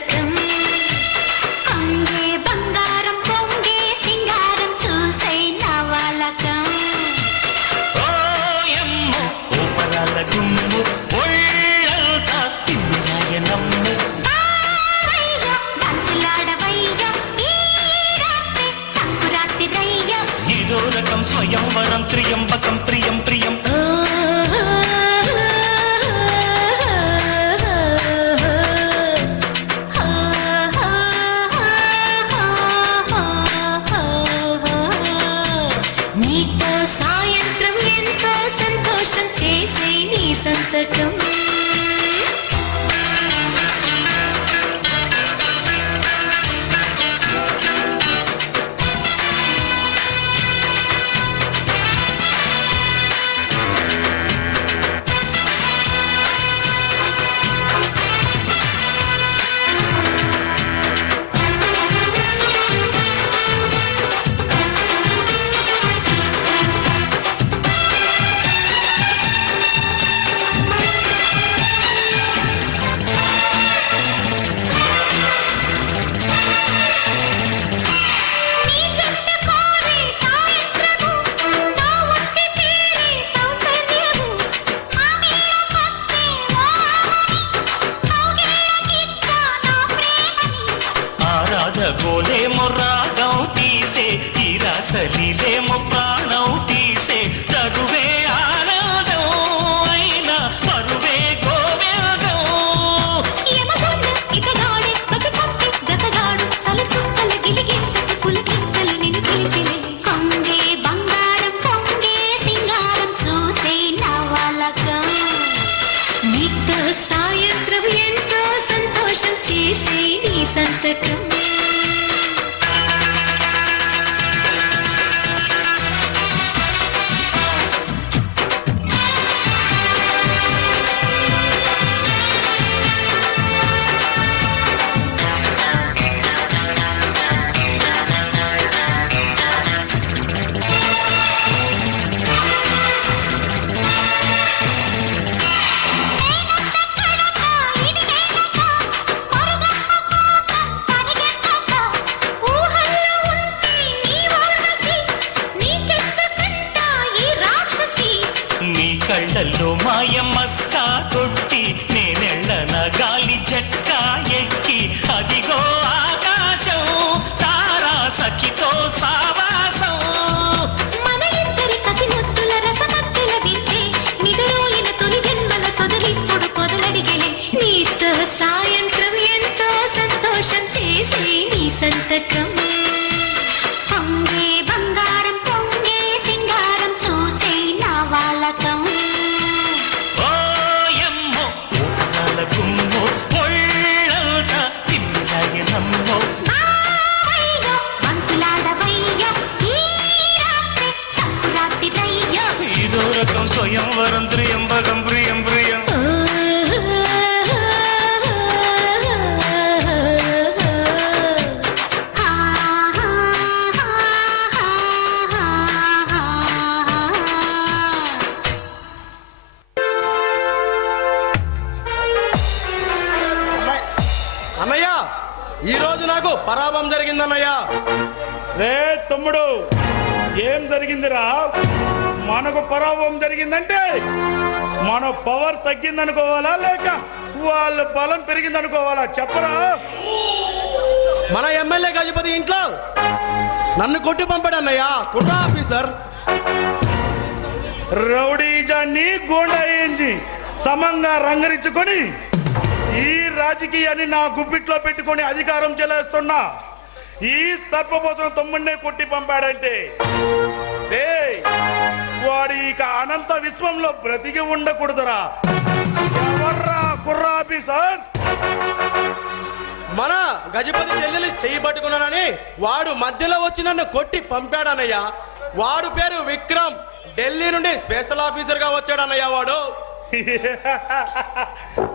సంతకం అంగే బంగారం పొంగే సింగారం చూసే నవలకం ఓయమ్మో ఓపరాల గుమ్ము ఒళ్ళంతా తిమ్మిరాయనమ్ము బావయ్య బంతులాడవయ్య ఈ రాత్రి సంకురాత్రిరయ్య ఇదో రకం స్వయంవరం త్రియంబకం ప్రియం ప్రియం నీతో సాయంత్రం ఎంతో సంతోషం చేసే నీ సంతకం గోలేమో రాగం తీసే ఈ రాసలీలేమో ప్రాణం తీసే చదువే ఆనందం అయినా పరువే గోవిందం కొంగే బంగారం పొంగే సింగారం చూసే నవలకం నీతో సాయంత్రం ఎంతో సంతోషం చేసే నీ సంతకం కళ్ళల్లో మాయమస్కా కొట్టి నేనెళ్ళన గాలి జట్కా ఎక్కి అదిగో ఆకాశం తారా సఖితో సావాసం మన ఇద్దరి కసి ముద్దుల రసమత్తుల వింటే నిదురోయిన తొలి జన్మల సొదలిప్పుడు పొదలడిగెలే నీతో సాయంత్రం ఎంతో సంతోషం చేసే నీ సంతకం పొంగే బంగారం పొంగే సింగారం చూసే నవలకం స్వయంవరం త్రియంబకం ప్రియం ప్రియం అన్నయ్య ఈ రోజు నాకు పరాభం జరిగిందన్నయ్య. రే తమ్ముడు ఏం జరిగిందిరా? మనకు పరాభవం జరిగిందంటే మన పవర్ తగ్గిందనుకోవాలా లేక వాళ్ళ బలం పెరిగిందనుకోవాలా చెప్పరా? మన ఎమ్మెల్యే గజపతి ఇంట్లో నన్ను కొట్టి పంపాడు అన్నయ్య కుట్ర ఆఫీసర్. రౌడీజాన్ని గోండాయించి సమంగా రంగరించుకొని ఈ రాజకీయాన్ని నా గుప్పిట్లో పెట్టుకొని అధికారం చెలాస్తున్నా ఈ సర్పపోసన తమ్ముడినే కొట్టి పంపాడంటే వాడి ఇక అనంత విశ్వంలో బ్రతికి ఉండకూడదురా. ఎవర్రా కుర్ర ఆఫీసర్? మన గజపతి చెల్లెలు చెయ్యి పట్టుకున్నానని వాడు మధ్యలో వచ్చి నన్ను కొట్టి పంపాడన్నయ్య. వాడు పేరు విక్రమ్, ఢిల్లీ నుండి స్పెషల్ ఆఫీసర్ గా వచ్చాడన్నయ్య. వాడు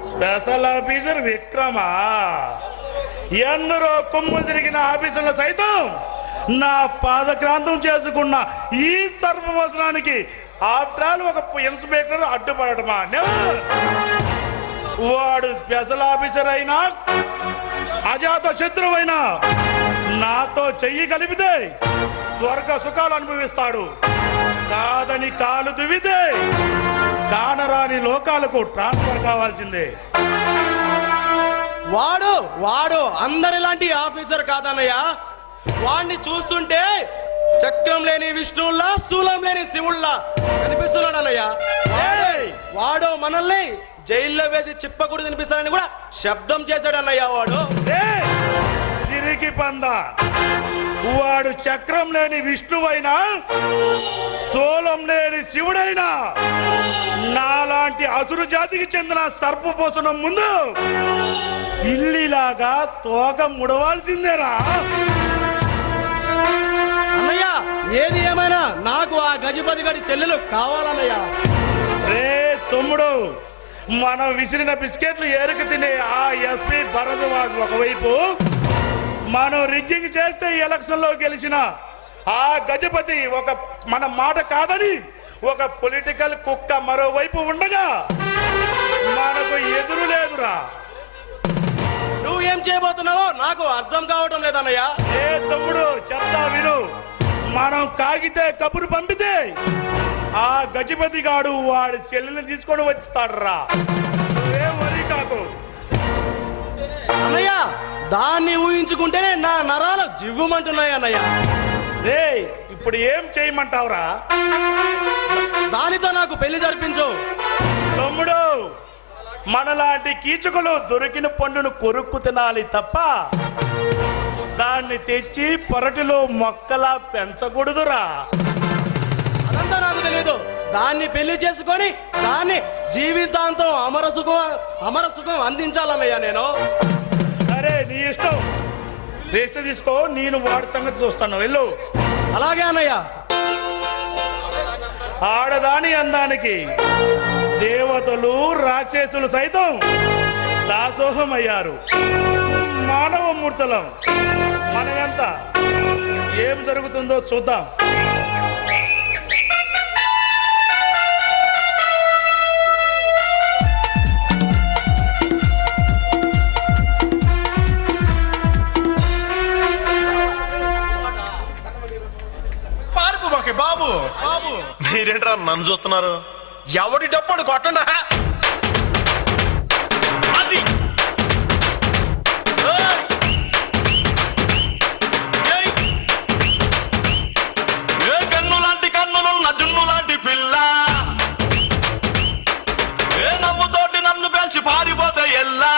స్పెషల్ ఆఫీసర్ విక్రమా? ఎందరో కొమ్ము తిరిగిన ఆఫీసర్లు సైతం నా పాదక్రాంతం చేసుకున్న ఈ సర్వవసనానికి ఆఫ్టర్ ఆల్ ఒక ఇన్స్పెక్టర్ అడ్డుపడటమా? వాడు స్పెషల్ ఆఫీసర్ అయినా అజాత శత్రువైన నాతో చెయ్యి కలిపితే స్వర్గ సుఖాలు అనుభవిస్తాడు. కాదని కాలు దువ్వితే కానరాని లోకాలకు ట్రాన్స్ఫర్ కావాల్సిందే. వాడు అందరిలాంటి ఆఫీసర్ కాదన్నయ్య. వాడిని చూస్తుంటే చక్రం లేని విష్ణువుల్లా శూలం లేని శివుల్లా కనిపిస్తున్నాడు అన్నయ్య. వాడు మనల్ని జైల్లో వేసి చిప్పకూడు తినిపిస్తాడని కూడా శబ్దం చేశాడు అన్నయ్య. వాడు తిరిగి పంద. వాడు చక్రం లేని విష్ణువైనా సోలం లేని శివుడైనా నాలాంటి అసురు జాతికి చెందిన సర్పపోసనం ముందు పిల్లిలాగా తోక ముడవాల్సిందేరా. అన్నయ్య ఏది ఏమైనా నాకు ఆ గజపతి గడి చెల్లెలు కావాలన్నయ్య. రే తమ్ముడు, మనం విసిరిన బిస్కెట్లు ఏరుకు తినే ఆ ఎస్పీ భరద్వాజ్ ఒకవైపు, మనం రిగ్గింగ్ చేస్తే ఎలక్షన్ లో గెలిచిన ఆ గజపతి మన మాట కాదని ఒక పొలిటికల్ కుక్క మరోవైపు ఉండగా మనకు ఎదురు లేదురా. నువ్వేం చేయబోతున్నావో నాకు అర్థం కావటం లేదన్నయ్య. ఏ తమ్ముడు చెప్తా విను. మనం కాగితే కబురు పంపితే ఆ గజపతి గాడు వాడి చెల్లెల్ని తీసుకొని వచ్చిస్తాడరా. నువ్వేం వరి కాకు అన్నయ్య. దాన్ని ఊహించుకుంటేనే నా నరాలు జివ్వుమంటున్నాయి అన్నయ్య. రే ఇప్పుడు ఏం చేయమంటావురా? దానితో నాకు పెళ్లి జరిపించు. తమ్ముడు, మనలాంటి కీచకులు దొరికిన పండును కొరుక్కు తినాలి తప్ప దాన్ని తెచ్చి పొరటిలో మొక్కలా పెంచకూడదురా. అదంతా నాకు తెలియదు. దాన్ని పెళ్లి చేసుకొని దాన్ని జీవితాంతం అమర సుఖం అందించాలన్నయ్య నేను. సరే నీ ఇష్టం, రెస్ట్ తీసుకో. నేను వాడి సంగతి చూస్తాను, వెళ్ళు. అలాగే అన్నయ్య. ఆడదాని అందానికి దేవతలు రాక్షసులు సైతం దాసోహమయ్యారు. మానవ మూర్తులం మనమెంత. ఏం జరుగుతుందో చూద్దాం. బాబు బాబు మీరేంట్రా నన్ను చూస్తున్నారు? ఎవడి డప్పుడు కొట్టండా. అది ఏ కన్ను లాంటి కన్నులున్న జున్ను లాంటి పిల్ల, ఏ నవ్వుతోటి నన్ను పెంచి పారిపోతే ఎల్లా.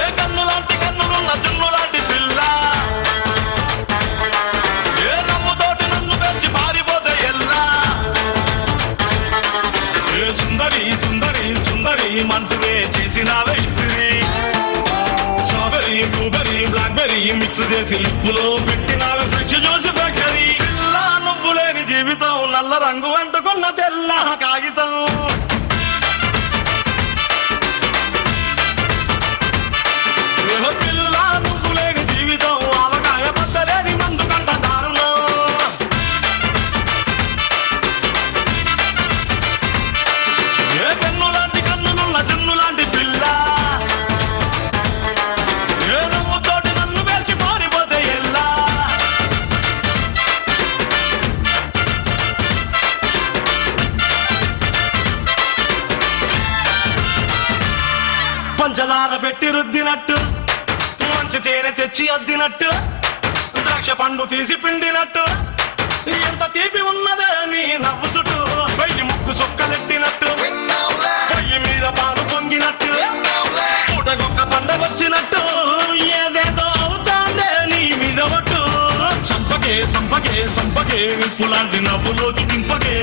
ఏ కన్ను లాంటి కన్నులున్న జున్ను లాంటి పిల్ల, మనసునే చేసినావే ఇస్త్రీ. స్ట్రాబెరీ బ్లూబెరీ బ్లాక్బెరీ మిక్స్ చేసి లిప్పులో పెట్టినావే ఫ్రిడ్జ్ చూసి ఫ్యాక్టరీ. పిల్ల నువ్వు లేని జీవితం నల్ల రంగు అంటుకున్న తెల్ల కాగితం. పిల్ల నువ్వు లేని జీవితం ఆవకాయ బద్దలేని మందు కంట దారుణం. ఏ కన్ను లాంటి కన్నులున్న జున్ను లాంటి పిల్ల, ఏ నవ్వుతోటి నన్ను వేసి పారిపోతే ఎల్లా. పంచదార పెట్టి రుద్దినట్టు, మంచి తేనె తెచ్చి అద్దినట్టు, ద్రాక్ష పండు తీసి పిండినట్టు, ఎంత తీపి ఉన్నదే నీ నవ్వు చుట్టూ. వెయ్యి ముక్కు సుక్కలెట్టినట్టు, పొయ్యి మీద పాలు పొంగినట్టు, పూటకొక్క పండగ వచ్చినట్టు, ఏదేదో అవుతాందే నీ మీద ఒట్టు. సంపకే సంపకే సంపకే నిప్పు లాంటి నవ్వులోకి దింపకే.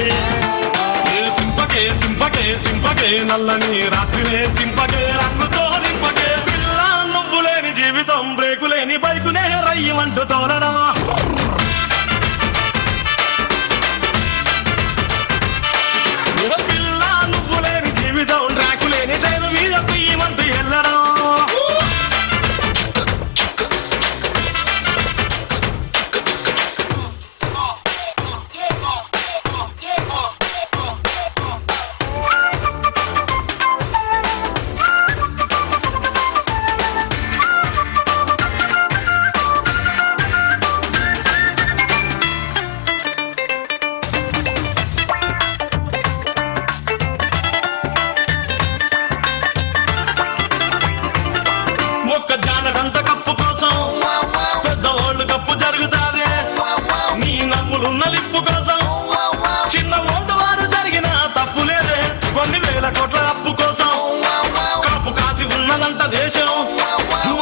సింపకే సింపకే సింపకే నల్లని రాత్రినే సింపకే రంగుతో నింపకే. పిల్ల నువ్వు లేని జీవితం బ్రేకు లేని బైకునే రయ్యమంటూ తోలడా. పిల్ల నువ్వు లేని జీవితం ట్రాకు లేని ట్రైను మీద పియ్యమంటూ వెళ్ళడం. ఉప్పు కోసం చిన్న ఓటు వారు జరిగిన తప్పు లేదే కొన్ని వేల కోట్ల అప్పు కోసం కాపు కాసి ఉన్నదంట దేశం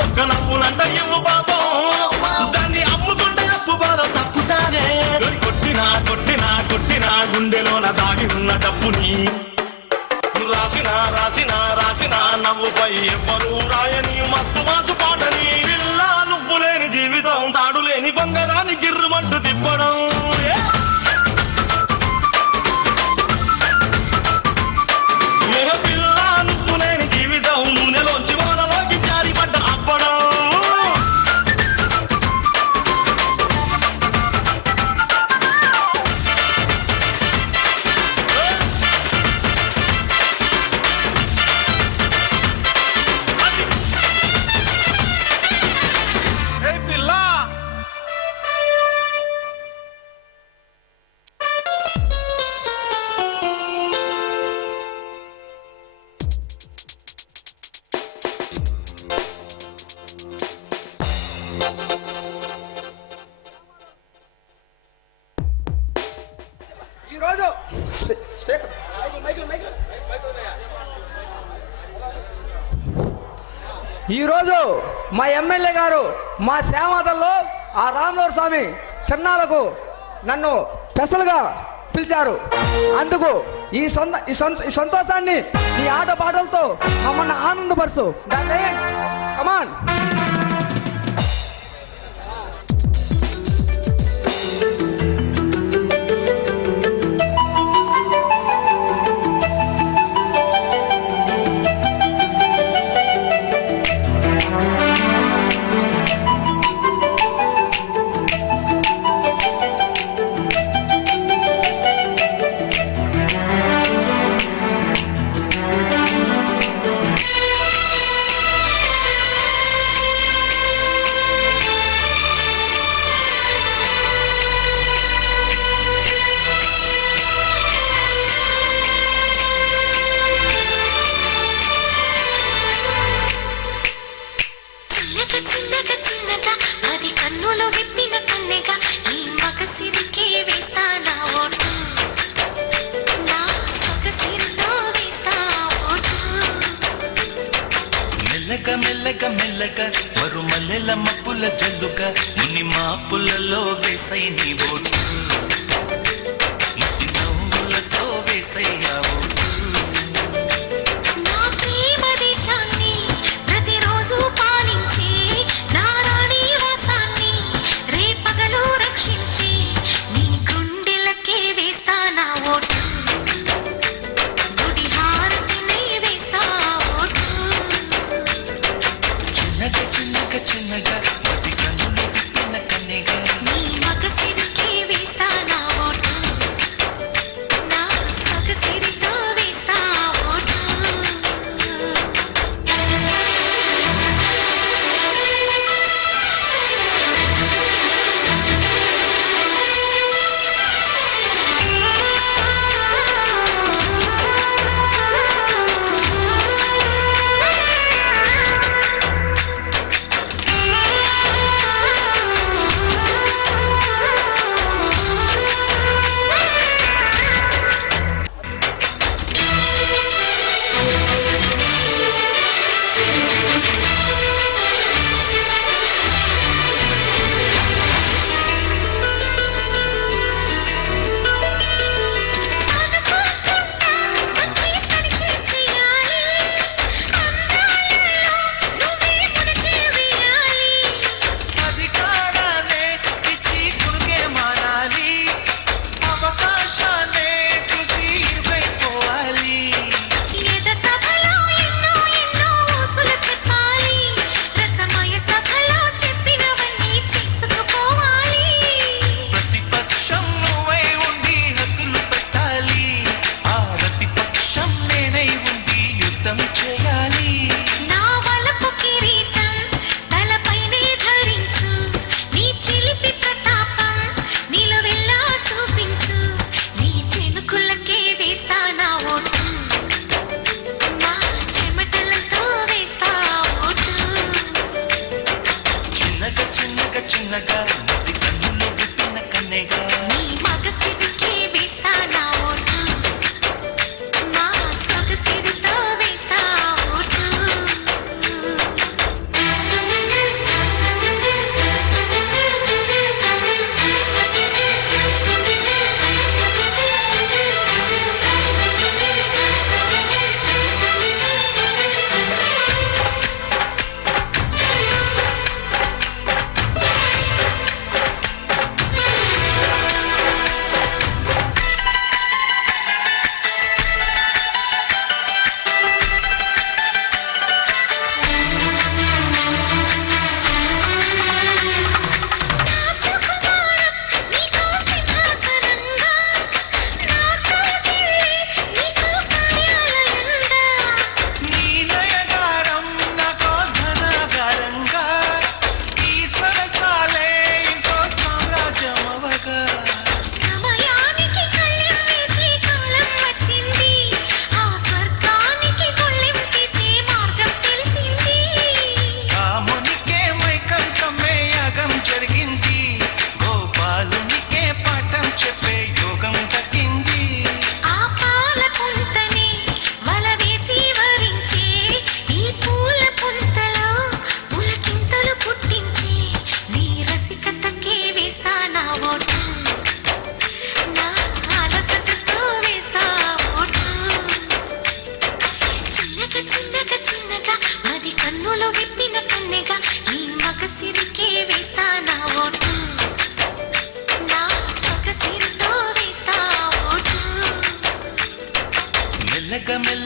ఒక్క నవ్వులంట ఇవ్వు పాపం దాన్ని అమ్ముకుంటే అప్పు బాధ తప్పుతానే కొట్టినా కొట్టినా కొట్టినా గుండెలోన దాగి ఉన్న డబ్బుని రాసినా రాసినా రాసినా నవ్వుపై ఎవ్వరూ రాయని మస్తు మాసు పాటని పిల్ల నువ్వు లేని జీవితం తాడు లేని బంగారాన్ని గిర్రుమంటూ తిప్పడం పిల్ల నువ్వు లేని జీవితం నూనెలోంచి వానలోకి జారిపడ్డ అప్పడం ఈరోజు ఈరోజు మా ఎమ్మెల్యే గారు మా సేవాదల్లో ఆ రామనోర్ స్వామి తిరణాలకు నన్ను స్పెషల్గా పిలిచారు. అందుకు ఈ సంతోషాన్ని ఈ ఆట పాటలతో మమ్మల్ని ఆనందపరుచు. కమాన్. చిన్నగా చిన్నగా అది కన్నులో విప్పిన కన్నెగా ఈ మగసిరికే వేస్తా నా ఓటు నా సొగసిరితో వేస్తా ఓటు మెల్లగా మెల్లగా మెల్లగా మరుమల్లెల మప్పుల జల్లుగా ముని మాపులలో వేసై నీ ఓటు ముసి నవ్వులతో వేసయ్యా ఓటు నా ప్రేమ దేశాన్ని ప్రతిరోజు పాలించి నా రాణి వాసాన్ని రేపగలు రక్షించి నీ గుండెలకే వేస్తా నా ఓటు గుడి హారతిని వేస్తా ఓటు చిన్నగా చిన్నగా చిన్నగా మది కన్నులు విప్పిన కన్నెగా నీ మగసిరికే వేస్తా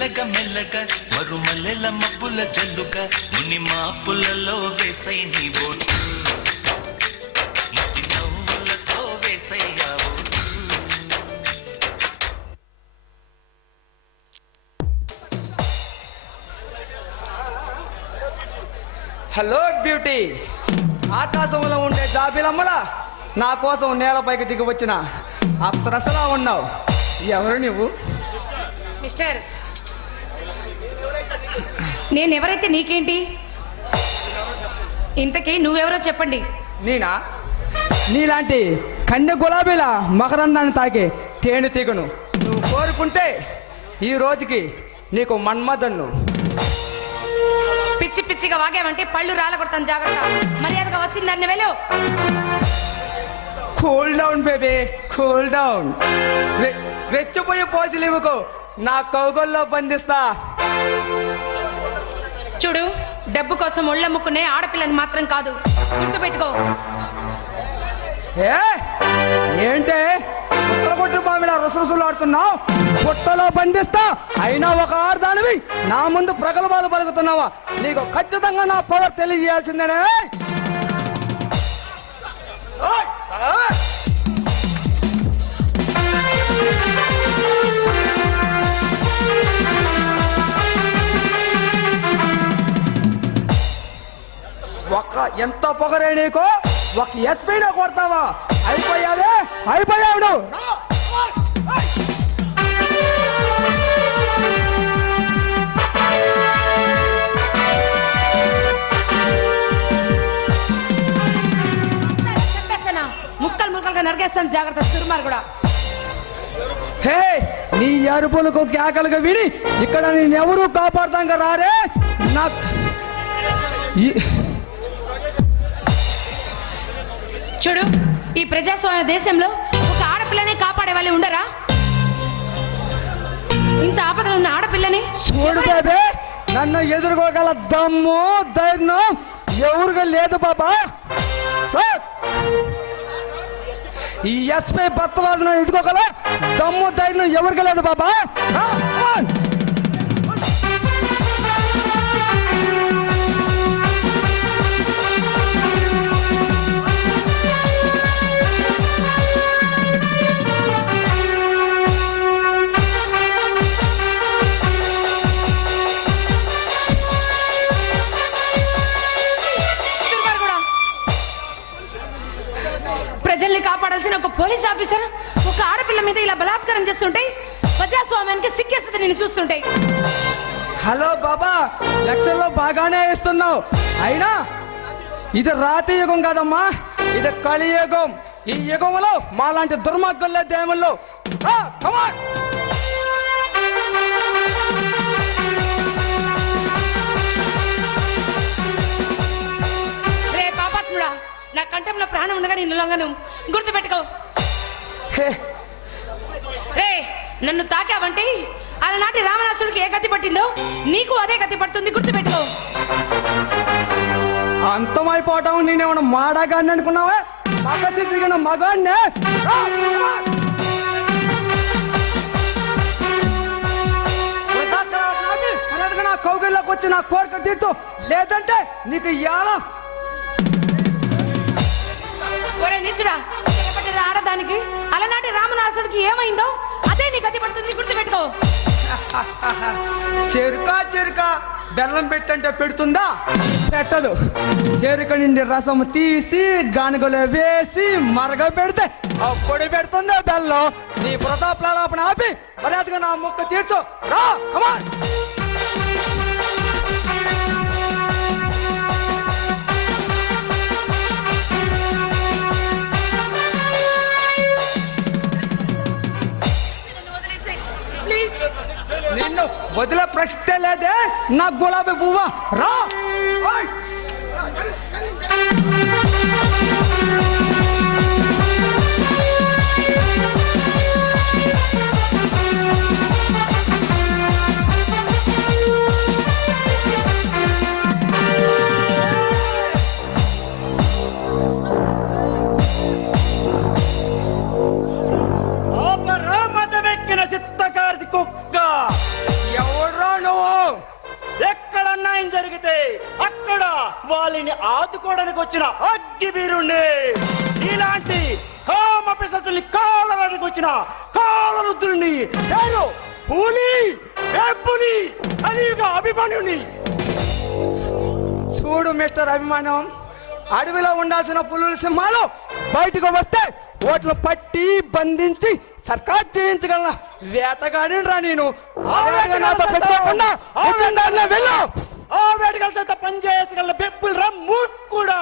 మెల్లగా మెల్లగా మరుమల్లెల మబ్బుల జల్లుగా ముని మాపులలో వేసై నీ ఓటు ముసి నవ్వులతో వేసయ్యా ఓటు. హలో బ్యూటీ, ఆకాశంలో ఉండే జాబిలమ్మల నా కోసం నేలపైకి దిగి వచ్చిన అప్సరసలా ఉన్నావు. ఎవరు నువ్వు? మిస్టర్, నేను ఎవరైతే నీకేంటి? ఇంతకీ నువ్వెవరో చెప్పండి. నేనా? నీలాంటి కన్య గులాబీల మకరందాన్ని తాకే తేనె తీగను. నువ్వు కోరుకుంటే ఈ రోజుకి నీకు మన్మధన్ను. పిచ్చి పిచ్చిగా వాగావంటే పళ్ళు రాలగొడతాను, జాగ్రత్త. మర్యాదగా వచ్చిందాన్ని వెళ్ళు. Cool down baby, cool down. రెచ్చిపోయి పోసిలేవుకో, నా కౌగల్లో బంధిస్తా. చూడు, డబ్బు కోసం ఒళ్ళమ్ముకునే ఆడపిల్లని మాత్రం కాదు, గుర్తుపెట్టుకో. ఏంటే కొట్టు బావిలా రుసరుసులు ఆడుతున్నావు? పుట్టలో బంధిస్తా. అయినా ఒక ఆర్దానివి నా ముందు ప్రగల్భాలు పలుకుతున్నావా? నీకు ఖచ్చితంగా నా పవర్ తెలియజేయాల్సిందేనే. ఒక ఎంత పొగరే నీకు? ఒక ఎస్పీలో కొడతావా? అయిపోయావే, అయిపోయావు నువ్వు. ముక్కలు ముక్కలుగా నరికేస్తాను, జాగ్రత్త. సురుమారు కూడా. హే, నీ అరుపులకు కేకలుగా విని ఇక్కడ నేనెవరూ కాపాడుతాంగా రారే. నాకు చూడు, ఈ ప్రజాస్వామ్య దేశంలో ఒక ఆడపిల్లని కాపాడే వాళ్ళు ఉండరా? ఇంత ఆపదలు ఉన్న ఆడపిల్లని చూడు బాబే, నన్ను ఎదుర్కోగల దమ్ము ధైర్యం ఎవరుగా లేదు బాబా. ఈ ఎస్పై భర్తవాదన ఎదుర్కోగల దమ్ము ధైర్యం ఎవరికి లేదు బాబా. ప్రజల్ని కాపాడాల్సిన ఒక పోలీస్ ఆఫీసర్ ఒక ఆడపిల్ల మీద ఇలా బలాత్కారం చేస్తుంటే ప్రజాస్వామ్యానికి సిక్కేస్తుంది నేను చూస్తుంటే. హలో బాబా, లక్షల్లో బాగానే ఇస్తున్నావు. అయినా ఇది రాతి యుగం కాదమ్మా, ఇది కలియుగం. ఈ యుగంలో మాలాంటి దుర్మార్గులే దేవుళ్ళు. రే పాపాత్ముడా, నా కంఠంలో ప్రాణం ఉండగా నేను లొంగను, గుర్తుపెట్టుకో. రే, నన్ను తాకావంటే అలనాటి రావణాసుడికి ఏ గతి పట్టిందో నీకు అదే గతి పడుతుంది, గుర్తుపెట్టుకో. అంతమైపోవటం నేనేమన్నా మాడగాన్ని అనుకున్నావా? మగసి దిగిన మగాన్నే. నా కౌగిల్లోకి వచ్చి నా కోరిక తీర్చు, లేదంటే నీకు ఎలా. ఒరే నీచుడా, ఆడదానికి అలనాటి రామనాసుడికి ఏమైందో అదే నీ గతి పడుతుంది, గుర్తుపెట్టుకో. చెరుక బెల్లం పెట్టంటే పెడుతుందా? పెట్టదు. చెరుక నుండి రసం తీసి గానుగలో వేసి మరగ పెడితే అప్పుడు పెడుతుందా బెల్లం. నీ ప్రతాపలాపన ఆపి మర్యాదగా నా మొక్క తీర్చు. రా, కమాన్. నిన్ను వదిలే ప్రశ్నే లేదే నా గులాబీ పువ్వా. రా. చిత్తకారి కుక్క ఎవడ్రా సమాజాన్ని ఆదుకోవడానికి వచ్చిన అగ్గివీరుణ్ణి. ఇలాంటి కామ పిశాచుల్ని కాలడానికి వచ్చిన కాలరుద్రుణ్ణి. నేను పులి పులి అలిగా అభిమానుని. చూడు మిస్టర్ అభిమానం, అడవిలో ఉండాల్సిన పులుల సింహాలు బయటకు వస్తే ఓట్లు పట్టి బంధించి సర్కార్ చేయించగలన వేటగాడిని రా నేను. వెళ్ళు. ఆ వేటగాళ్ళ చేత పనిచేయగల బెప్పులు రా మూర్ఖుడా.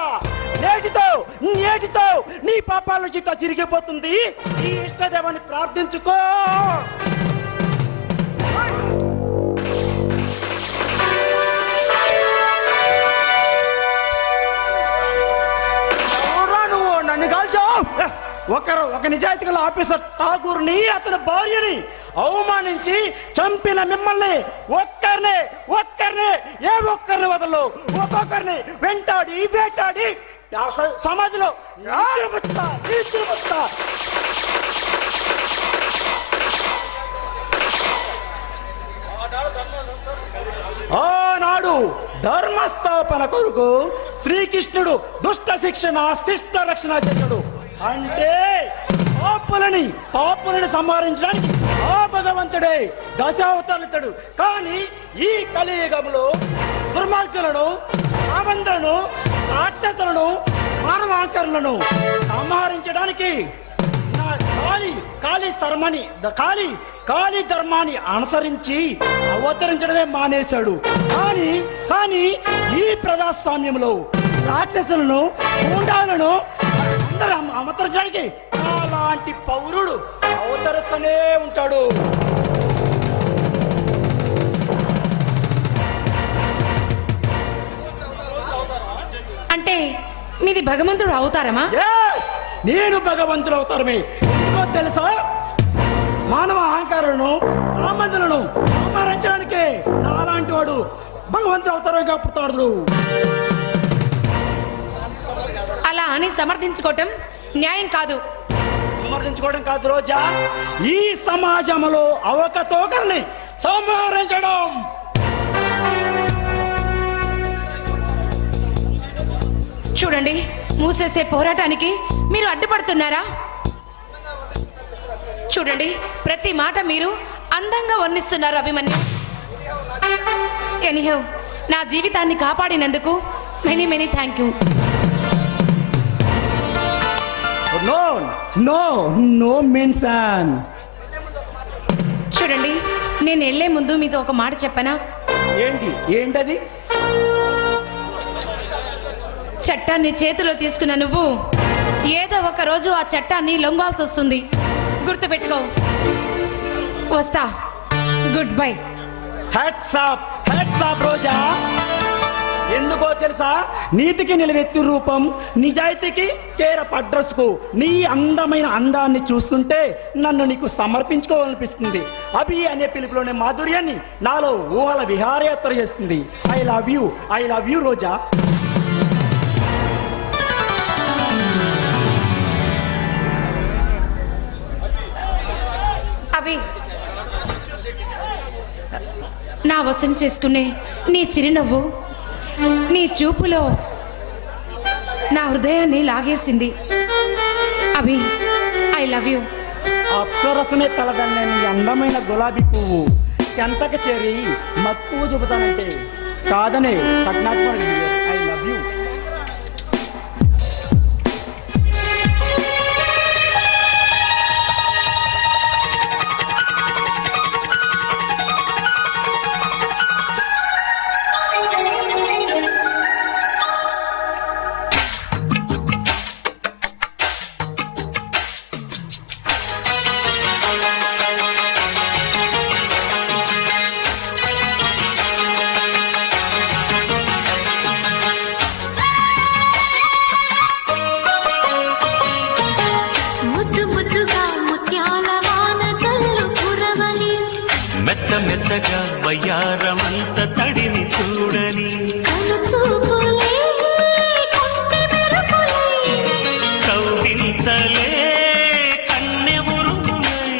నేటితో నీ పాపాల చిట్టా చిరిగిపోతుంది. ఈ ఇష్టదేవాన్ని ప్రార్థించుకో. నన్ను కాల్చావు. ఒక నిజాయితీ గల ఆఫీసర్ ఠాగూర్ని అతని భార్యని అవమానించి చంపిన మిమ్మల్ని ఒక్కరిని వదలు ఒక్కొక్కరిని వేటాడి సమాధిలో నిద్రపుచ్చుతా. ఆనాడు ధర్మస్థాపన కొరకు శ్రీకృష్ణుడు దుష్ట శిక్షణ శిష్ట రక్షణ చేశాడు. అంటే పాపులని సంహరించడానికి ఆ భగవంతుడే దశావతారుతాడు. కానీ ఈ కలియుగంలో దుర్మార్గులను, రావంతులను, రాక్షసులను, మానవాంకరులను సంహరించడానికి కాళీ ధర్మాన్ని అనుసరించి అవతరించడమే మానేశాడు. కానీ ఈ ప్రజాస్వామ్యంలో రాక్షసులను, గూండాలను అవతరించడానికి అలాంటి పౌరుడు అవతరిస్తూనే ఉంటాడు. అంటే మీది భగవంతుడు అవతారమా? నేను భగవంతుడు అవతారమే. ఎందుకో తెలుసా? మానవ అహంకారాలను, రామందులను సంహరించడానికి నాలాంటి వాడు భగవంతుడు అవతారంగా పుట్టాడు. అలా అని సమర్థించుకోవటం న్యాయం కాదు. సమర్థించుకోవడం కాదు రోజా, ఈ సమాజంలో అవకతవకల్ని సంహరించడం. చూడండి, మూసేసే పోరాటానికి మీరు అడ్డుపడుతున్నారా? చూడండి, ప్రతి మాట మీరు అందంగా వర్ణిస్తున్నారు అభిమన్యు. ఎనీహౌ, నా జీవితాన్ని కాపాడినందుకు many thank you. No mention. చూడండి, నేను వెళ్లే ముందు మీతో ఒక మాట చెప్పనా? ఏంటది? చట్టాన్ని చేతిలో తీసుకున్న నువ్వు ఏదో ఒక రోజు ఆ చట్టాన్ని లొంగాల్సి వస్తుంది. గుర్తుపెట్టుకో. వస్తా. Good bye. హ్యాట్స్ ఆఫ్ రోజా. ఎందుకో తెలుసా? నీతికి నిలవెత్తి రూపం, నిజాయితీకి కేరప్ అడ్రస్కు నీ అందమైన అందాన్ని చూస్తుంటే నన్ను నీకు సమర్పించుకోవాలనిపిస్తుంది. అభి అనే పిలుపులోనే మాధుర్యాన్ని నాలో ఊహల విహారయాత్ర చేస్తుంది. ఐ లవ్ యూ రోజా. అభి, నా వశం చేసుకునే నీ చిరునవ్వు, నీ చూపులో నా హృదయాన్ని లాగేసింది. అభి, ఐ లవ్ యూ. అప్సరసనే తలదన్నని అందమైన గులాబీ పువ్వు చెంతకు చేరి మక్కువ చెబుతానంటే కాదనే పట్నాత్మక. I love you. మెత్తగా వయ్యారమంత తడిని చూడని కౌగింతలే కన్నె ఉరుమునై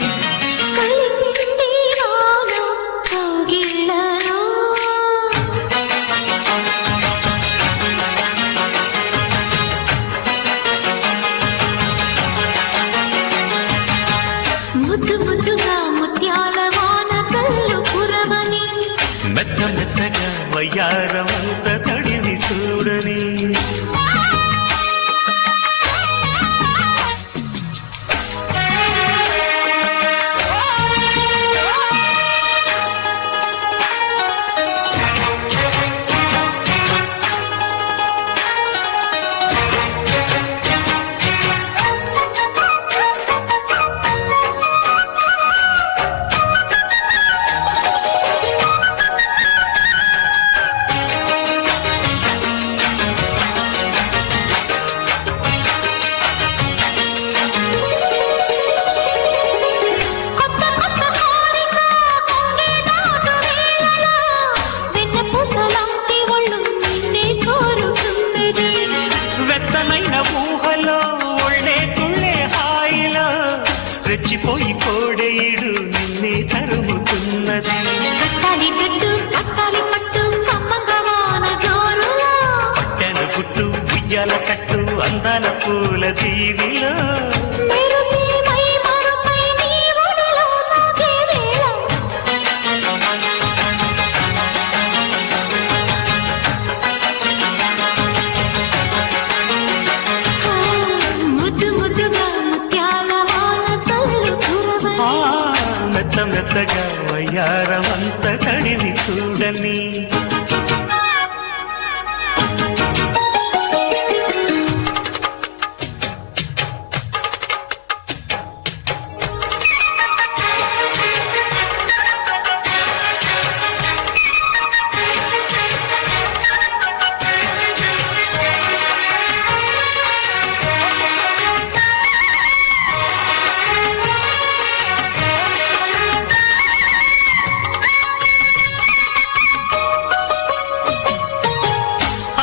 ముద్దుగా ముత్యాల వాన చల్లు కురవని మెత్త మెత్తగా వయ్యారమంత తడిని చూడని కొత్త కొత్త కోరిక పొంగే దాటు వేళలో వెన్నపూసలాంటి ఒళ్ళు నిన్నే కోరుతున్నది వెచ్చనైన ఊహలో ఒళ్ళే తుళ్ళే హాయిలో రెచ్చిపోయి కోడేయుడు నిన్నే తరుముతున్నది కట్టాలి జట్టు కట్టాలి పట్టు కమ్మగా వాన జోరులో పట్టెన పుట్టు ఉయ్యాల కట్టు అందాల పూల దీవిలో మెరుపే మై మరుపై నీ ఒడిలో తాకే వేళ ముద్దు ముద్దుగా ముత్యాల వాన చల్లు కురవని మెత్త మెత్తగా వయ్యారమంత తడిని చూడని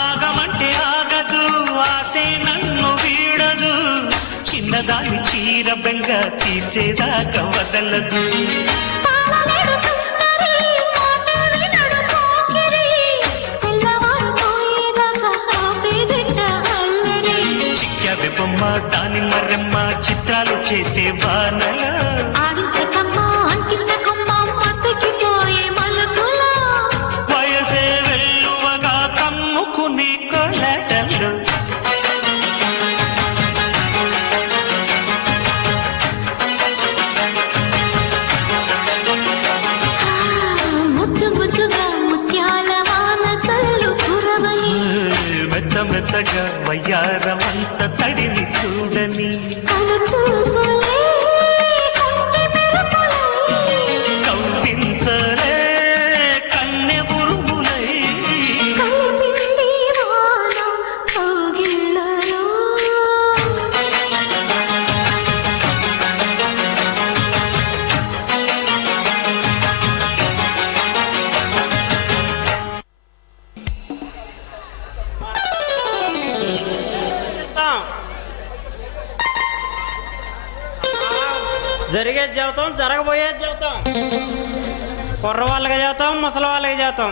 ఆగమంటే ఆగదు ఆసే నన్ను వీడదు చిన్నదాని చీర బెంగ తీర్చేదాకా వదలదు పాలలేడు తుంటరి మాట వినడు పోకిరి తెల్లవారు పోయేదాకా ఆపేదిట అల్లరి చిక్కవి బొమ్మ దాని మరెమ్మ చిత్రాలు చేసే వానల ఆడించకమ్మ అంకిత కొమ్మ మత్తుకి పోయే మలుపులో వయసే వెల్లువగా కమ్ముకుని కొలటలు ముద్దు ముద్దుగా ముత్యాల వాన చల్లు కురవని మెత్త మెత్తగా వయ్యారమంత తడిని చూడని కను చూపులే కంటి మెరుపులై కౌవింతలే కన్నె బురుములై కలిపింది వాన కౌగిళ్ళలో జరిగేది చెబుతాం జరగబోయేది చెబుతాం కుర్ర వాళ్ళకి చెబుతాం ముసలి వాళ్ళకి చెబుతాం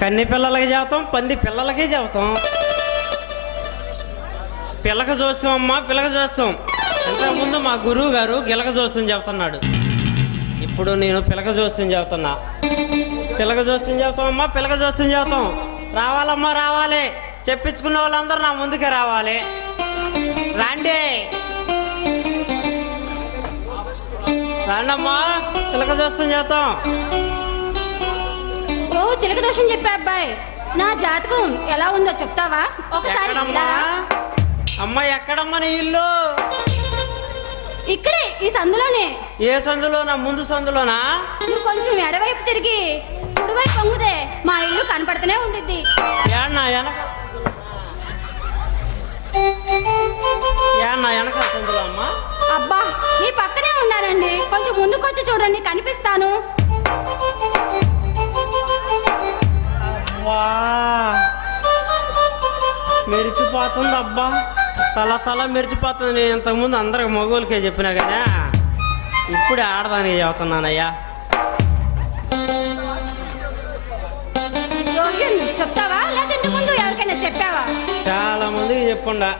కన్ని పిల్లలకి చెబుతాం పంది పిల్లలకి చెబుతాం పిల్లక చూస్తాం అమ్మా పిల్లక చూస్తాం ఇంతకుముందు మా గురువు గారు గిలక చూస్తాం చెబుతున్నాడు ఇప్పుడు నేను పిల్లక చూస్తాం చెబుతున్నా పిల్లక చూస్తాం చెబుతాం అమ్మా పిల్లక చూస్తాం చెబుతాం రావాలమ్మా రావాలి చెప్పించుకున్న వాళ్ళందరూ నా ముందుకే రావాలి రాండి రాండమ్మా పిల్లక చూస్తాం చెబుతాం ఓ చిలక దోషం చెప్పా అబ్బాయి నా జాతకం ఎలా ఉందో చెప్తావా ఒకసారి ఎక్కడమ్మా ఇలా. అమ్మ ఎక్కడమ్మా నీ ఇల్లు ఇక్కడే ఈ సందులోనే ఏ సందులోనా ముందు సందులోనా నువ్వు కొంచెం ఎడవైపు తిరిగి కుడివైపు పొంగుదే మా ఇల్లు కనపడుతూనే ఉండిద్ది ఏన్నా వెనక ఏన్నా వెనక సందులో అమ్మా అబ్బా ఈ పక్కనే ఉన్నారండి కొంచెం ముందుకొచ్చి చూడండి కనిపిస్తాను వా మెరిచిపోతుంది అబ్బా తల తల మెరిచిపోతుంది నేను ఇంతకుముందు అందరికి మగవులకే చెప్పినా కానీ ఇప్పుడే ఆడదానికి చెబుతున్నానయ్యా జోగ్యం చెప్తావా లేదా ఇంటి ముందు ఎవరికైనా చెప్పావా చాలా మందికి చెప్పుండా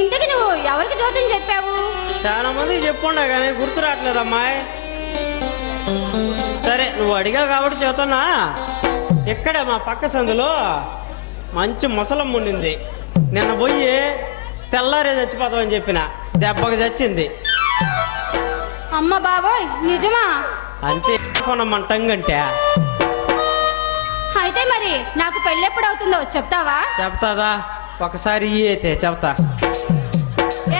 ఇంతకి నువ్వు ఎవరికి జ్యోతిని చెప్పావు చాలా మందికి చెప్పుండా కానీ గుర్తు రావట్లేదు అమ్మాయి. సరే నువ్వు అడిగావు కాబట్టి చెబుతున్నా. ఇక్కడే మా పక్క సందులో మంచి ముసలమ్మ ఉండింది. నిన్న పోయి తెల్లారే చచ్చిపోతామని చెప్పిన, దెబ్బకి చచ్చింది. అమ్మ బాబోయ్, నిజమా? అంతే కొనమ్మ టంగంటే. అయితే మరి నాకు పెళ్ళెప్పుడు అవుతుందో చెప్తావా? చెప్తాదా? ఒకసారి ఇయ్యి అయితే చెప్తా.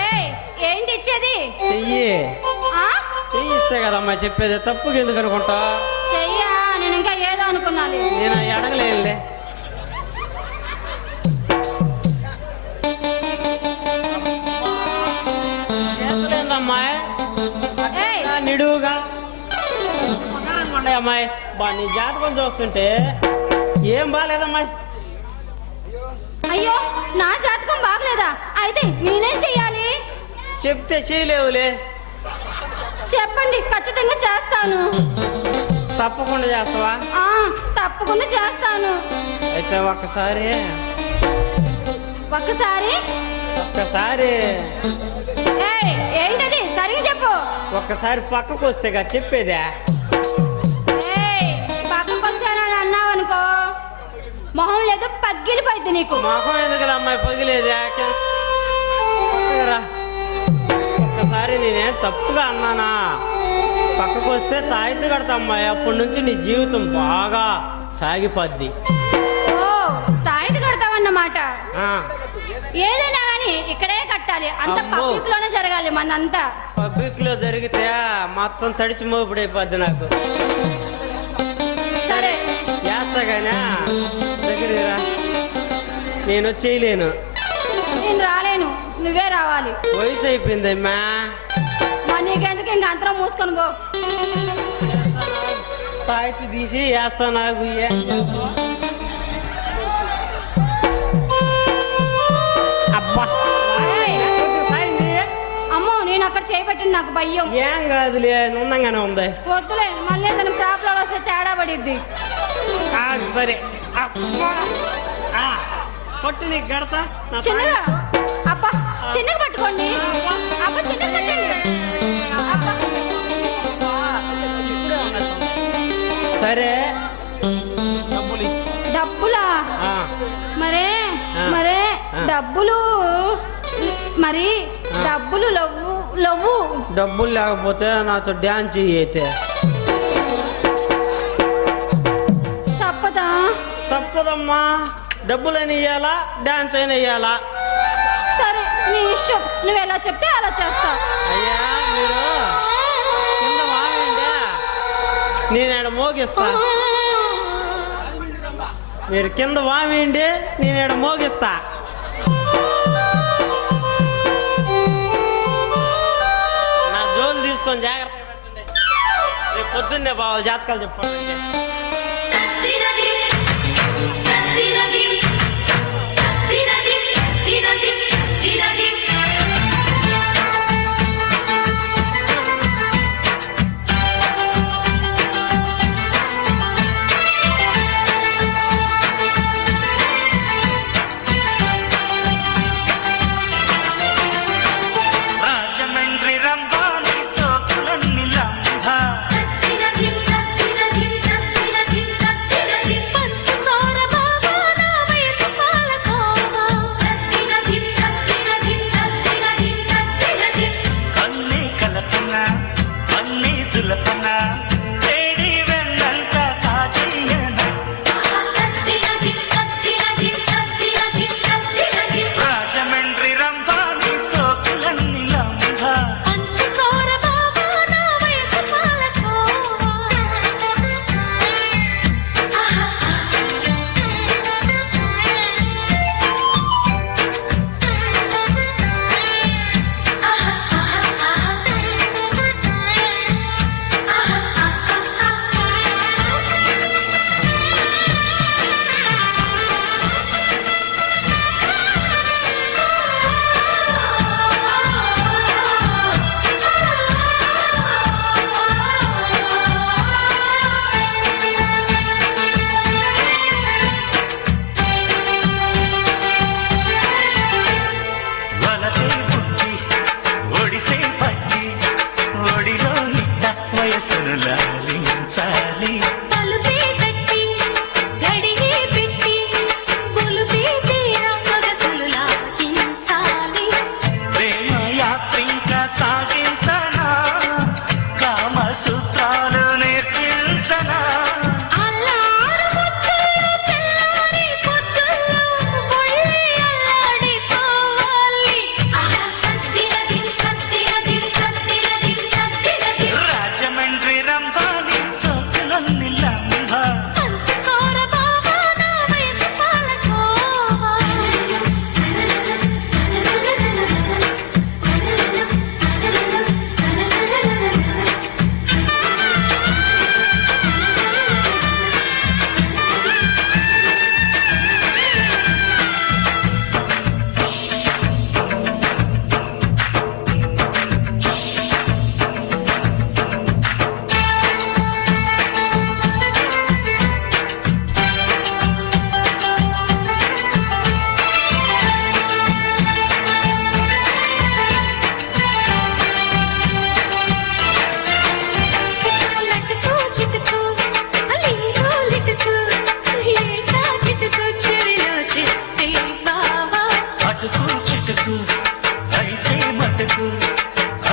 ఏయ్, ఏంటి ఇచ్చేది? చెయ్యి. ఆ? చెయ్యి ఇస్తే కదమ్మా చెప్పేది. తప్పుకి ఎందుకు అనుకుంటా? చెయ్యా, నేను ఇంకా ఏదో అనుకున్నాను. నేను అడగలేనులే. అమ్మాయి ఏయ్, నిడుగా అమ్మాయి బా నీ జాతకం చూస్తుంటే ఏం బాగాలేదమ్మాయి. అయ్యో, నా జాతకం బాగలేదా? అయితే నేనేం చెయ్యాలి? చెప్తే చేయలేవులే. చెప్పండి, ఖచ్చితంగా చేస్తాను. తప్పకుండా చేస్తావా? ఆ, తప్పకుండా చేస్తాను. అయితే ఒక్కసారి ఒక్కసారి ఏయ్, ఏంటది? సరిగ్గా చెప్పు. ఒక్కసారి పక్కకు వస్తేగా చెప్పేదా? ఏయ్, పక్కకు వచ్చానని అన్నావనుకో మొహం లేదు పగిలిపోయింది నీకు. మొహం ఎందుకు అమ్మాయి పగిలేదా? ఒక్కసారి నేనే తప్పుగా అన్నానా? పక్కకు వస్తే తాయితీ కడతా అమ్మాయి. అప్పటి నుంచి నీ జీవితం బాగా సాగిపోద్ది. ఓ, తాయితీ కడతావన్నమాట. ఆ, ఏదైనా కానీ ఇక్కడే కట్టాలి. అంత అమ్మో. పబ్లిక్ లోనే జరగాలి మనంతా. పబ్లిక్ లో జరిగితే మొత్తం తడిచి మోపుడైపోద్ది నాకు. సరే, చేస్తాగానే దగ్గర నేను చేయలేను. నేను రాలేను, నువ్వే రావాలి. వయసు అయిపోయిందమ్మా. మరి నీకెందుకు ఇంక అంతరం మూసుకొని పో. తాయితీ తీసి వేస్తా నాకు. అబ్బా, ఏయ్, అమ్మో, నేను అక్కడ చేయబట్టింది, నాకు భయం. ఏం కాదులే, ఉన్నంగానే ఉంది. వద్దులే, మళ్ళీ ఏదైనా ప్రాబ్లం వస్తే తేడా పడిద్ది. సరే. అబ్బా, పట్టు నీకు కడతా. నా చిన్నగా అబ్బా, చిన్నగా పట్టుకోండి. అబ్బా, చిన్నగా కట్టండి. అబ్బా. సరే. డబ్బులా? ఆ, మరే ఆ. మరే ఆ. డబ్బులు మరి డబ్బులు లవ్వు లవ్వు. డబ్బులు లేకపోతే నాతో డ్యాన్స్ చెయ్యి అయితే. తప్పదా? తప్పదమ్మా. డబ్బులైనా ఇయ్యాలా, డ్యాన్స్ అయినా ఇయ్యాలా. సరే, నీ ఇష్టం. నువ్వు ఎలా చెప్తే అలా చేస్తా. అయ్యా మీరు కింద వాగండి, నేను ఆడ మోగిస్తా. మీరు కింద వామేయండి, నేను ఆడ మోగిస్తా. నా జోలు తీసుకొని జాగ్రత్తగా పెట్టండి. రేపు పొద్దున్నే బావాలి జాతకాలు చెప్పాలంటే. రాజమండ్రి రంభాని సోకులన్నీ లంభ.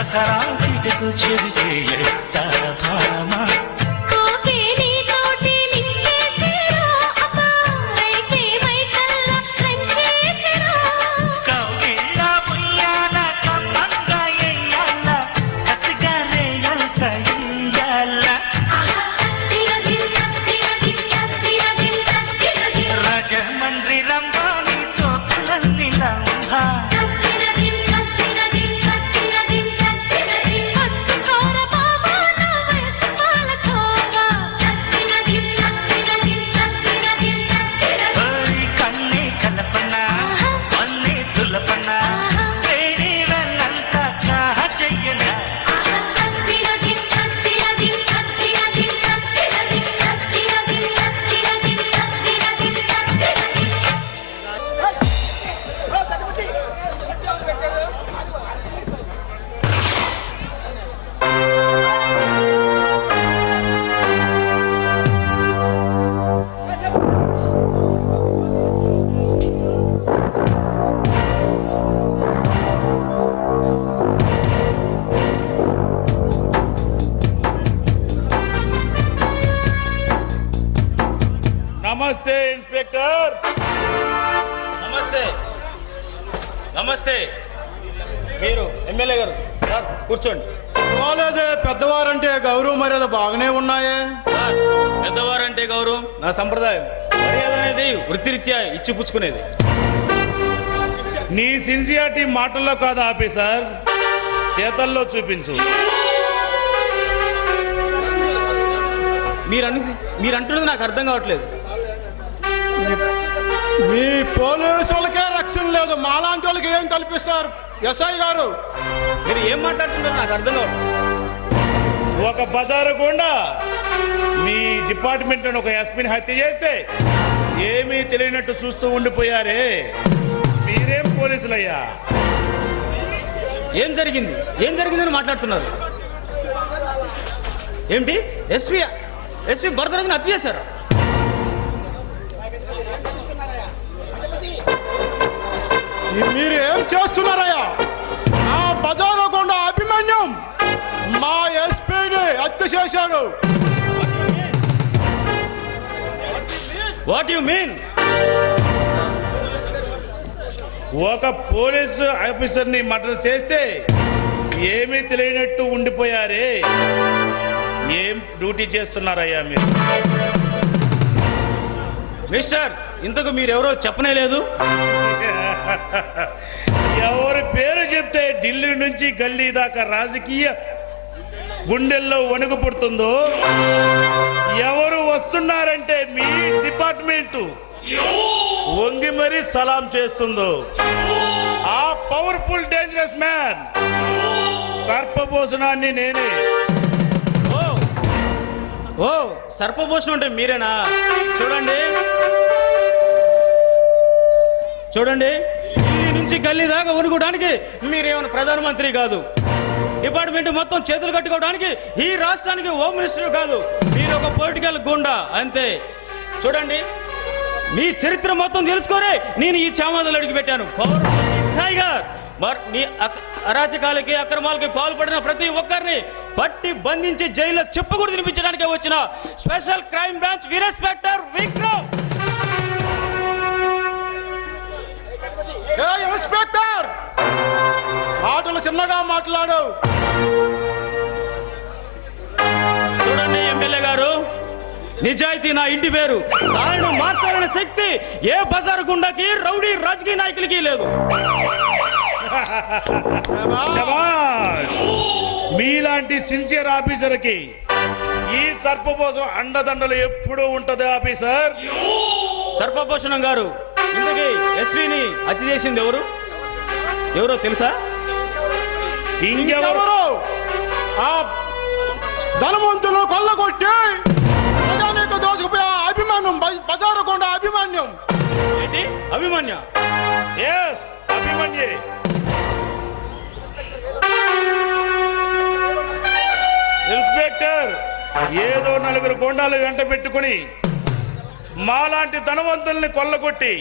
దసరా కిటకు చెబితే ఎట్టారమా కోకే నీ తోటి లింకేసిరా అబ్బా రైకే మైకల్లా రంగేసిరా కౌగిళ్ళ పుయ్యాల కమ్మంగా ఎయ్యాల కసిగా రేయల్క ఎయ్యాల రాజమండ్రి రంగాని సోకులంది లంఘా కన్నే కలపన వన్నే తులపన వేడి వన్నంత కాహ చెయ్యన నమస్తే ఇన్స్పెక్టర్. నమస్తే నమస్తే మీరు ఎమ్మెల్యే గారు సార్ కూర్చోండి. పోలేదే పెద్దవారంటే గౌరవ మర్యాద బాగానే ఉన్నాయే. సార్ పెద్దవారంటే గౌరవం నా సంప్రదాయం. మర్యాద అనేది వృత్తిరీత్యా ఇచ్చిపుచ్చుకునేది. నీ సిన్సియారిటీ మాటల్లో కాదు ఆఫీసర్, చేతల్లో చూపించు. మీరు అంటున్నది నాకు అర్థం కావట్లేదు. మీ పోలీసు వాళ్ళకే రక్షణ లేదు, మాలాంటి వాళ్ళకి ఏం కల్పిస్తారు ఎస్ఐ గారు? మీరు ఏం మాట్లాడుతున్నారో నాకు అర్థం కావట్లేదు. ఒక బజారు గుండా మీ డిపార్ట్మెంట్ ఒక ఎస్పీని హత్య చేస్తే ఏమీ తెలియనట్టు చూస్తూ ఉండిపోయారే, మీరేం పోలీసులయ్యా? ఏం జరిగిందని మాట్లాడుతున్నారు? ఏంటి ఎస్పీ భరతరాజుని హత్య చేశారు? మీరు ఏం చేస్తున్నారయ్యా? ఆ బజారు కొండ అభిమన్యం మా ఎస్పీని హత్య చేశాడు. What you mean? ఒక పోలీసు ఆఫీసర్ని మర్డర్ చేస్తే ఏమీ తెలియనట్టు ఉండిపోయారే, ఏం డ్యూటీ చేస్తున్నారయ్యా మీరు? మిస్టర్, ఇంతకు మీరెవరో చెప్పనే లేదు. ఎవరి పేరు చెప్తే ఢిల్లీ నుంచి గల్లీ దాకా రాజకీయ గుండెల్లో వణుకు పుడుతుందో, ఎవరు వస్తున్నారంటే మీ డిపార్ట్మెంట్ వంగి మరీ సలాం చేస్తుందో, ఆ పవర్ఫుల్ డేంజరస్ మ్యాన్ సర్పభూషణాన్ని నేనే. ఓ సర్పభూషణం అంటే మీరేనా? చూడండి ఢిల్లీ నుంచి గల్లీ దాకా వణుకోవడానికి మీరేమైనా ప్రధానమంత్రి కాదు. డిపార్ట్మెంట్ మొత్తం చేతులు కట్టుకోవడానికి ఈ రాష్ట్రానికి హోమ్ మినిస్టర్ కాదు. మీరు ఒక పొలిటికల్ గుండా అంతే. చూడండి, మీ చరిత్ర మొత్తం తెలుసుకొని నేను ఈ చామాదలు అడిగి పెట్టాను. టైగర్ మీ అరాచకాలకి అక్రమాలకి పాల్పడిన ప్రతి ఒక్కరిని పట్టి బంధించి జైల్లో చెప్పుకూడదు తినిపించడానికి వచ్చిన special crime branch inspector Vikram. Inspector, మాటలు చిన్నగా మాట్లాడు. చూడండి ఎమ్మెల్యే గారు, నిజాయితీ నా ఇంటి పేరు. దానిని మార్చాలనే శక్తి ఏ బజారు గుండాకి రౌడీ రాజకీయ నాయకులకి లేదు. శభాష్! మీలాంటి సిన్సియర్ ఆఫీసర్కి ఈ సర్పభూషణం అండదండలు ఎప్పుడూ ఉంటది ఆఫీసర్. సర్పభూషణం గారు, ఇంతకీ ఎస్పీని హత్య చేసింది ఎవరో తెలుసా? ఇంకెవరు? ఆ ధనవంతులు కొల్లగొట్టి ప్రజానీక దోచుకుపోయే అభిమానం, బజారు కొండ అభిమాన్యం. ఏంటి అభిమన్య? ఎస్, అభిమన్యే. ఇన్స్పెక్టర్, ఏదో నలుగురు గోండాలు వెంట పెట్టుకుని మాలాంటి ధనవంతుల్ని కొల్లగొట్టి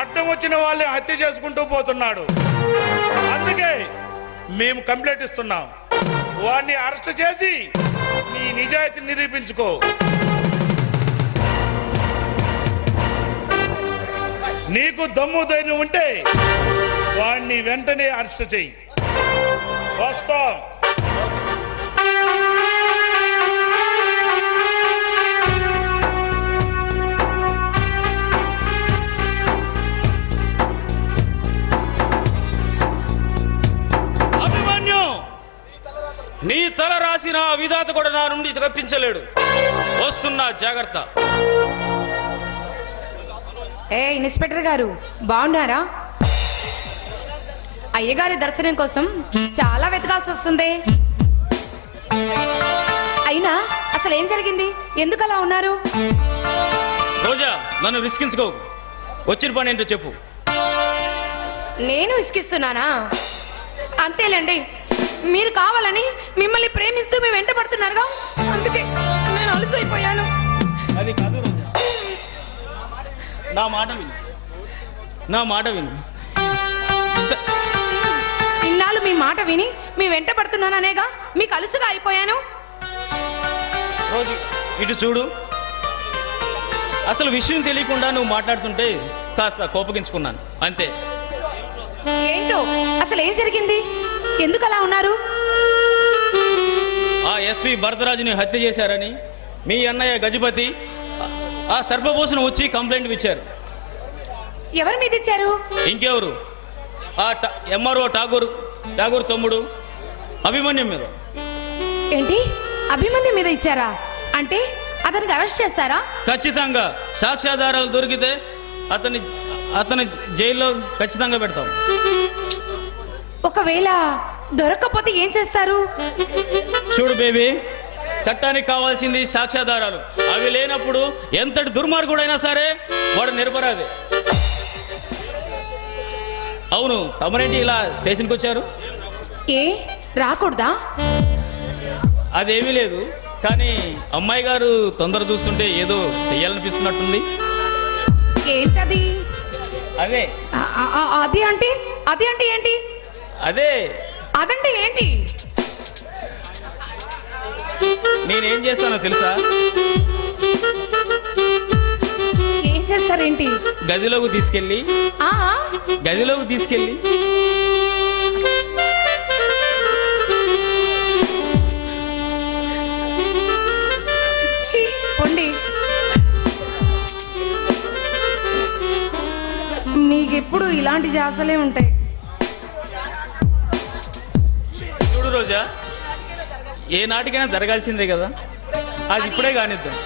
అడ్డం వచ్చిన వాళ్ళని హత్య చేసుకుంటూ పోతున్నాడు. అందుకే మేము కంప్లైంట్ ఇస్తున్నాం. వాడిని అరెస్ట్ చేసి నీ నిజాయితీ నిరూపించుకో. నీకు దమ్ము ధైర్యం ఉంటే వాడిని వెంటనే అరెస్ట్ చెయ్యి. వస్తాం. అభిమన్యు, నీ తల రాసిన విధాత కూడా నా నుండి తప్పించలేడు. వస్తున్నా, జాగ్రత్త. ఏ ఇన్స్పెక్టర్ గారు, బాగున్నారా? అయ్యగారి దర్శనం కోసం చాలా వెతకాల్సి వస్తుంది. అయినా అసలు ఏం జరిగింది? ఎందుకు అలా ఉన్నారు? రోజా, నన్ను విసిగించుకో. వచ్చిన పని ఏంటో చెప్పు. నేను విసిగిస్తున్నానా? అంతేలేండి, మీరు కావాలని మిమ్మల్ని ప్రేమిస్తూ మేము వెంట పడుతున్నారుగా, అందుకే నేను అలసైపోయాను. అది కాదు రోజా, నా మాట విను, నా మాట విను. ఇన్నాళ్ళు మీ మాట విని మీ వెంట పడుతున్నాననేగా మీకు అలుసుగా అయిపోయాను. రోజు ఇటు చూడు. అసలు విషయం తెలియకుండా నువ్వు మాట్లాడుతుంటే కాస్త కోపగించుకున్నాను, అంతే. ఏంటో అసలు ఏం జరిగింది? ఎందుకు అలా ఉన్నారు? ఆ ఎస్వి భరతరాజుని హత్య చేశారని మీ అన్నయ్య గజపతి ఆ సర్పబోసును వచ్చి కంప్లైంట్ ఇచ్చారు. ఎవరి మీద ఇచ్చారు? ఇంకెవరు, ఆ ఎంఆర్ఓ ఠాగూర్ తమ్ముడు అభిమన్యం మీద. ఏంటి, అభిమన్యు మీద ఇచ్చారా? అంటే అతనికి అరెస్ట్ చేస్తారా? ఖచ్చితంగా. సాక్ష్యాధారాలు దొరికితే అతని జైల్లో ఖచ్చితంగా పెడతాం. ఒకవేళ దొరక్కపోతే ఏం చేస్తారు? చూడు బేబీ, చట్టానికి కావాల్సింది సాక్ష్యాధారాలు. అవి లేనప్పుడు ఎంతటి దుర్మార్గుడైనా సరే వాడు నిరపరాధే. అవును, తమరేంటి ఇలా స్టేషన్కి వచ్చారు? ఏ రాకూడదా? అదేమీ లేదు, కానీ అమ్మాయి గారు తొందర చూస్తుంటే ఏదో చెయ్యాలనిపిస్తున్నట్టుంది. ఏంటది? అదే అది అంటే ఏంటి? అదే అదంటే ఏంటి? నేనేం చేస్తానో తెలుసా? ఏం చేస్తారేంటి? గదిలోకి తీసుకెళ్ళి పొండి. మీకెప్పుడు ఇలాంటి జాసలే ఉంటాయి. చూడు రోజా, ఏ నాటికైనా జరగాల్సిందే కదా, అది ఇప్పుడే కానిద్దాం.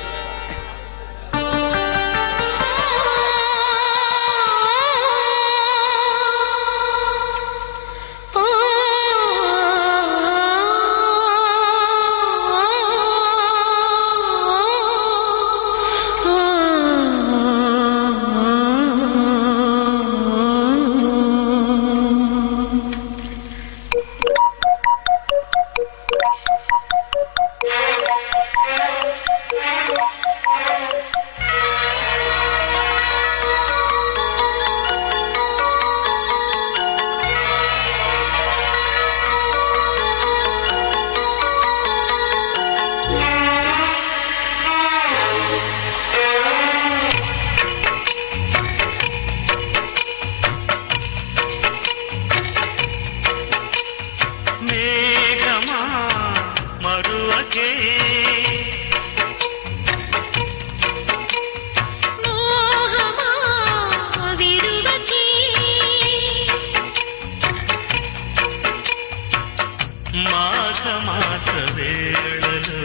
మాఘమాస వేళలో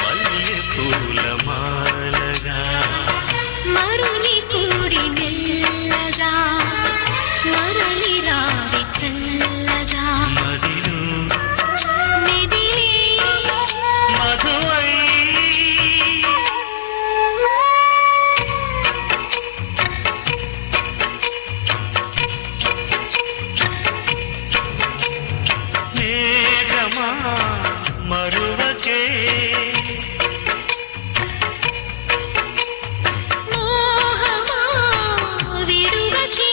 మల్లె పూల మాలగా మరుని కూడి మెల్లగా మరలి రావి చల్లగా మదిలో మెదిలే మధువై మేఘమా మరువకే మోహమా విడువకే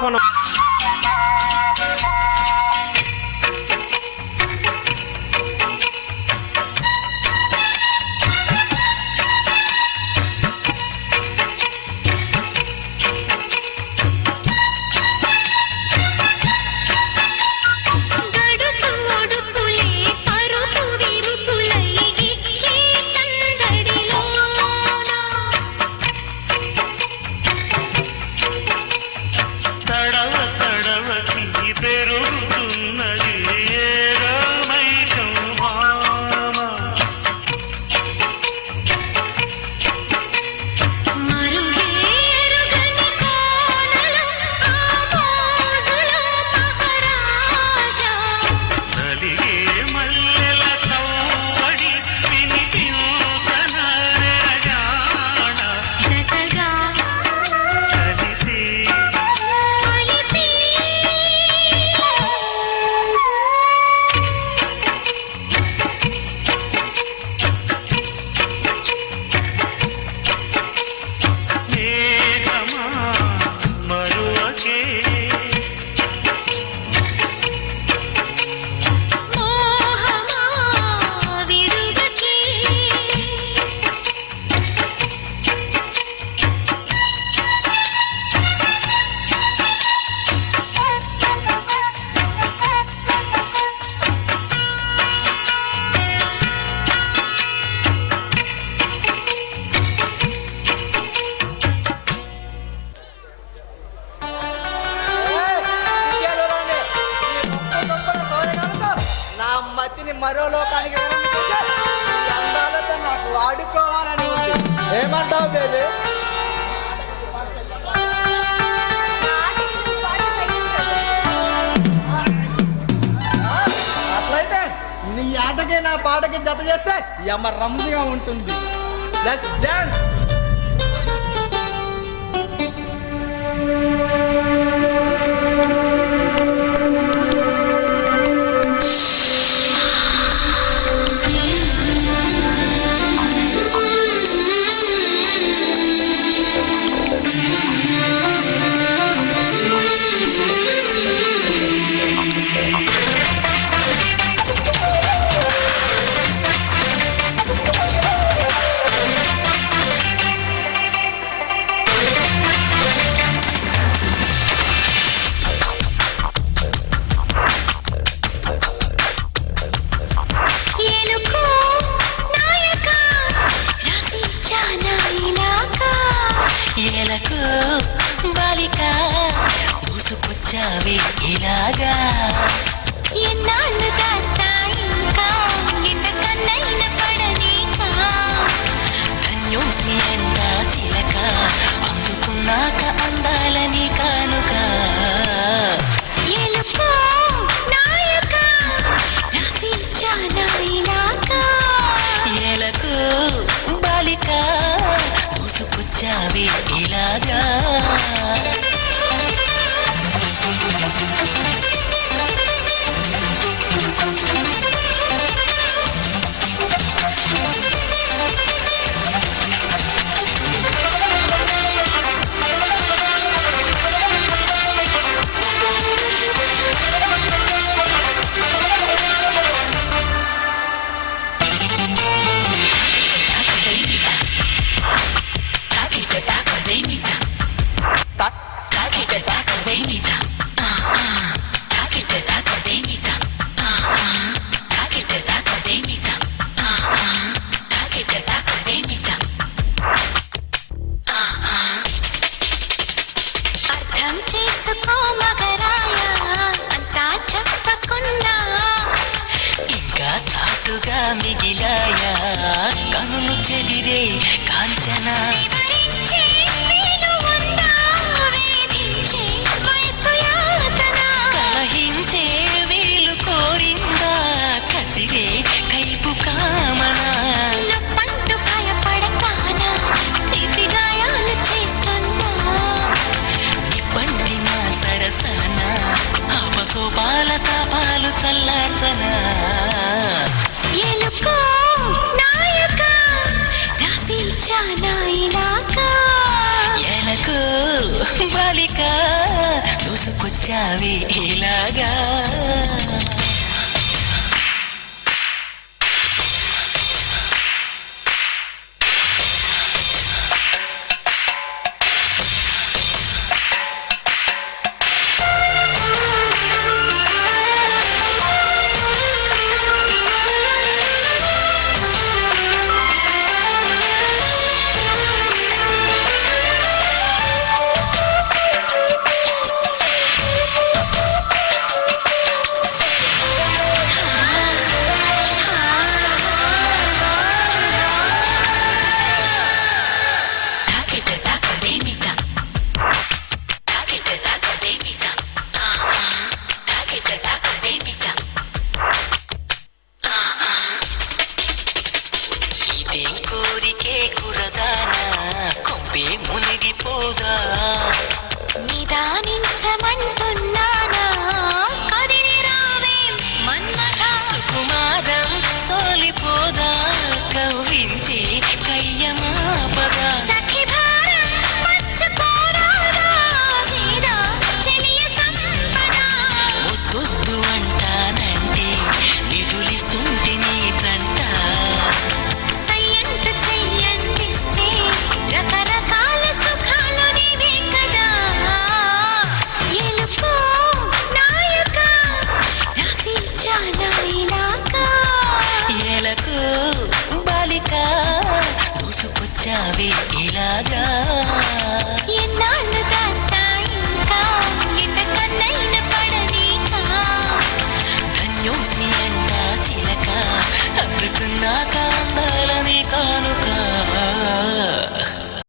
మార్చుకున్నాం. గడుసు ఒడుపులే పరుపు విరుపులై ఇచ్చే సందడిలోన తడవ తడవకి పెరుగుతున్నది ఏరమైకం భామ. మరుగేరుగని కోనలు ఆ మోజులో మహారాజా నలిగే మల్లెల సవ్వడి వినిపించనరే జాణ. జతగా కలిసి కలిసి మేఘమా మరువకే మోహమా విరుగకే నా మతిని మరో లోకానికి వెళ్ళనిచ్చి, ఈ అందాలతో నాకు వాడుకోవాలని ఉంది. ఏమంటావు బేబీ? అట్లయితే నీ ఆటకి నా పాటకి జత చేస్తే యమ రంజుగా ఉంటుంది. Let's dance. ఏలుకో నాయక రసించానా ఇలాగా ఎలకు బాలిక దూసుకొచ్చావే ఇలాగా. ఎన్నాళ్ళు దాస్తా ఇంకా ఎంతకన్నైన పడనీకా ధన్యోస్మి అంట చిలక అందుకున్నాక అందాలని కానుక. ఏలుకో నాయక రసించానా ఇలాగా ఎలకు బాలిక దూసుకొచ్చావే ఇలాగా. అర్థం చేసుకో మగరాయ అంతా చెప్పకుండా ఇంకా చాటుగా మిగిలాయా కనులు చెదిరే కాంచన. వివరించే వీలు ఉందా వేధించే వయసు యాతన కలహించే వీలు కోరిందా కసిరే కైపు కామన. నొప్పంటూ భయపడతానా తీపి గాయాలు చేస్తున్నా నిప్పంటిన సరసన అపసోపాల తాపాలు చల్లార్చన. ఎలుకో నాయక రసించానా ఇలాగా ఎలకు బాలిక దూసుకొచ్చావి ఇలాగా కోరికే కురదానా కొంపే మునిగిపోదా